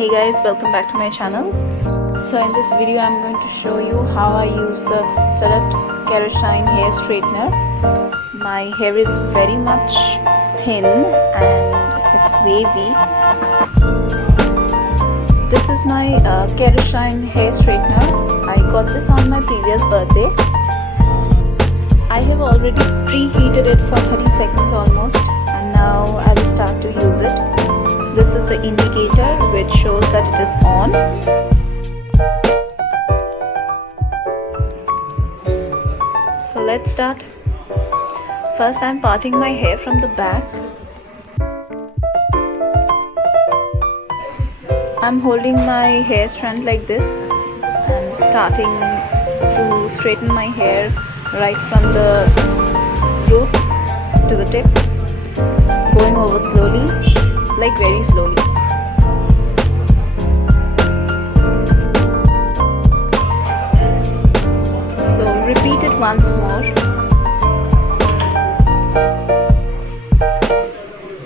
Hey guys, welcome back to my channel. So in this video I'm going to show you how I use the Philips Kerashine hair straightener. My hair is very much thin and it's wavy. This is my Kerashine hair straightener. I got this on my previous birthday. I have already preheated it for 30 seconds almost, and now I will start to use it. This is the indicator which shows that it is on. So let's start. First I'm parting my hair from the back. I'm holding my hair strand like this and starting to straighten my hair right from the roots to the tips, going over slowly, like very slowly. So repeat it once more,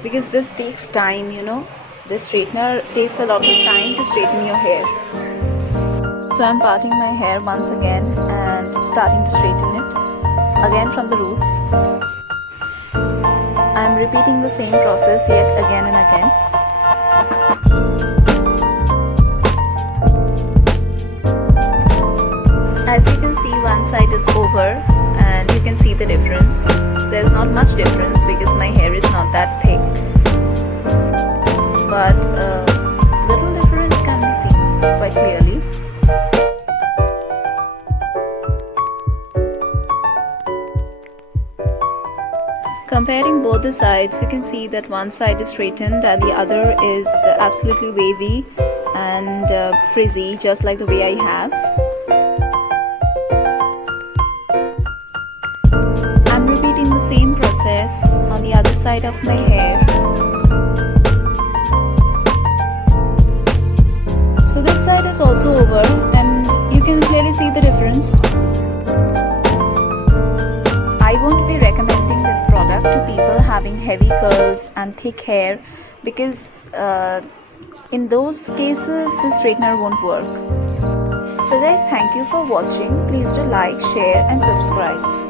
because this takes time, this straightener takes a lot of time to straighten your hair. So I'm parting my hair once again and starting to straighten it again from the roots. I'm repeating the same process yet again and again. As you can see, one side is over and you can see the difference. There's not much difference because my hair is not that thick, but little difference can be seen quite clearly. Comparing both the sides, you can see that one side is straightened and the other is absolutely wavy and frizzy, just like the way I have. I'm repeating the same process on the other side of my hair. So this side is also over and you can clearly see the difference. I won't be recommending this product to people having heavy curls and thick hair, because in those cases this straightener won't work. So guys, thank you for watching. Please do like, share and subscribe.